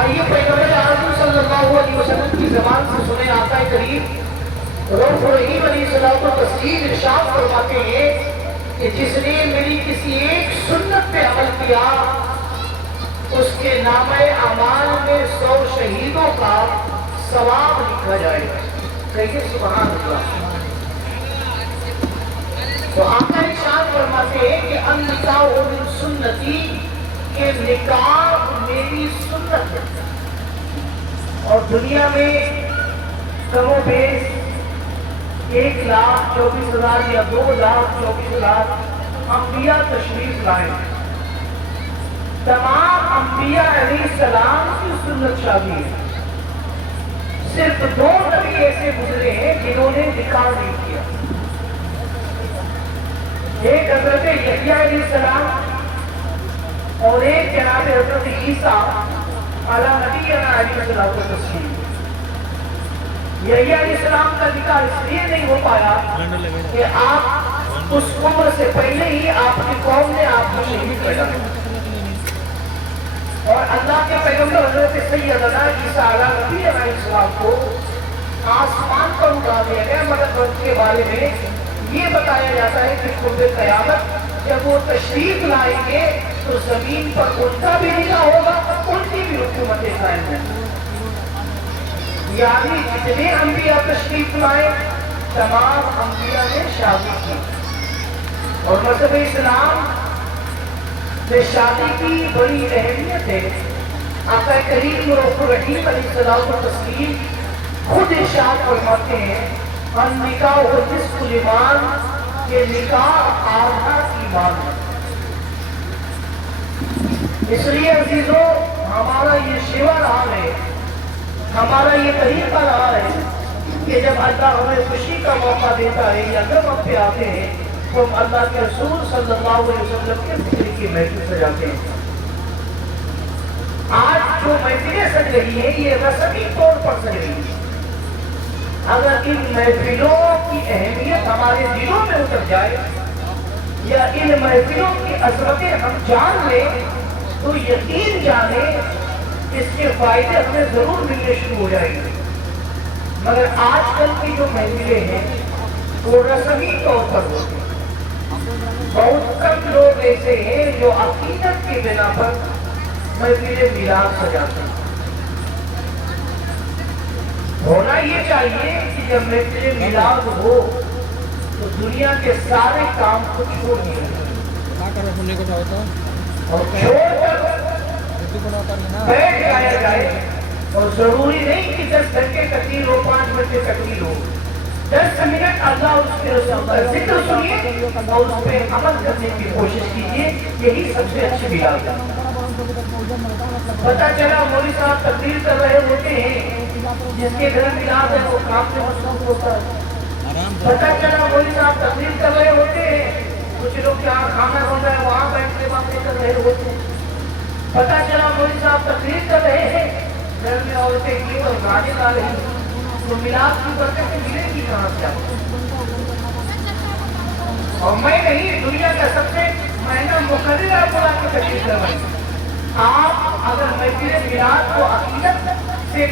آئیے پیغمبر اعظم صلی اللہ علیہ وسلم کی زبان سے سنے آقا کریم رب الرحیم علیہ الصلوۃ والتسلیم ارشاد فرماتے ہیں کہ جس نے میری کسی ایک سنت پہ عمل کیا اس کے نامہ اعمال میں 100 شہیدوں کا ثواب لکھا جائے گا. کہیے سبحان اللہ. تو آقا ارشاد فرماتے ہیں کہ النکاح من سنتی، کہ نکاح میری سنت ہے. اور دنیا میں کم و بیش 1,24,000 یا 2,24,000 انبیاء تشریف لائے. تمام انبیاء علیہ السلام کی سنت شادی ہے. صرف 2 نبی ایسے گزرے ہیں جنہوں نے نکاح نہیں کیا. ایک حضرت یحییٰ علیہ السلام اور ایک جناب حضرت عیسیٰ علی نبینا علیہ السلام. یحییٰ علیہ السلام کا نکاح اس لیے نہیں ہو پایا کہ آپ اس عمر سے پہلے ہی آپ کی قوم نے آپ کو شہید کر ڈالا. اور اللہ کے پیغمبر حضرت سیدنا عیسیٰ علیہ نبی علیہ السلام کو آسمان پر اٹھا دیا گیا، مگر ان کے بارے میں یہ بتایا جاتا ہے کہ قرب قیامت جب وہ تشریف لائیں گے تو زمین پر ان کا بھی نکاح ہوگا، ان کی بھی حکومتیں قائم ہیں. یعنی جتنے انبیاء تشریف لائے تمام انبیاء نے شادی کی. اور مذہب اسلام میں شادی کی بڑی اہمیت ہے. آقا کریم رب الرحیم علیہ الصلوۃ والتسلیم خود ارشاد فرماتے ہیں النکاح نصف الایمان، کہ نکاح آدھا ایمان ہے. اس لیے عزیزوں ہمارا یہ شیوا رہا ہے، ہمارا یہ طریقہ رہا ہے کہ جب اللہ ہمیں خوشی کا موقع دیتا ہے یا جب ہم پہ آتے ہیں تو ہم اللہ کے رسول صلی اللہ علیہ وسلم کے ذکر کی محفل سجاتے ہیں. آج جو محفلیں سج رہی ہیں یہ رسمی طور پر سج رہی ہیں. اگر ان محفلوں کی اہمیت ہمارے دلوں میں اتر جائے یا ان محفلوں کی عظمتیں ہم جان لیں تو یقین جانیں اس کے فائدے ہمیں ضرور ملنے شروع ہو جائیں گے. مگر آج کل کی جو محفلیں ہیں وہ رسمی طور پر ہوتی ہیں. بہت کم لوگ ایسے ہیں جو عقیدت کی بنا پر محفل میلاد سجاتے ہیں. ہونا یہ چاہیے کہ جب محفل میلاد ہو تو دنیا کے سارے کام کو چھوڑ دیا اور چھوڑ کر بیٹھ جایا جائے. اور ضروری نہیں کہ 10 گھنٹے تقریر ہو، 5 گھنٹے تقریر ہو. 10 منٹ اللہ اس کے رسول کا ذکر سنیے اور اس پہ عمل کرنے کی کوشش کیجیے. یہی سب سے اچھی میلاد ہے. پتہ چلا مولوی صاحب تقریر کر رہے ہوتے ہیں، جس کے گھر میلاد ہے وہ کام سے مصروف ہوتا ہے. پتہ چلا مولوی صاحب تقریر کر رہے ہوتے ہیں، کچھ لوگ جہاں کھانا بن رہا ہے وہاں بیٹھ کے باتیں کر رہے ہوتے ہیں. پتہ چلا مولوی صاحب تقریر کر رہے ہیں، گھر میں عورتیں گیت اور گانے گا رہی ہیں. تو میلاد کی برکت ملے گی کہاں سے آپ کو؟ اور میں نہیں، دنیا کا سب سے مہنگا مقرر آپ بلا کے تقریر کروائیں. آپ اگر محفل میلاد کو عقیدت سے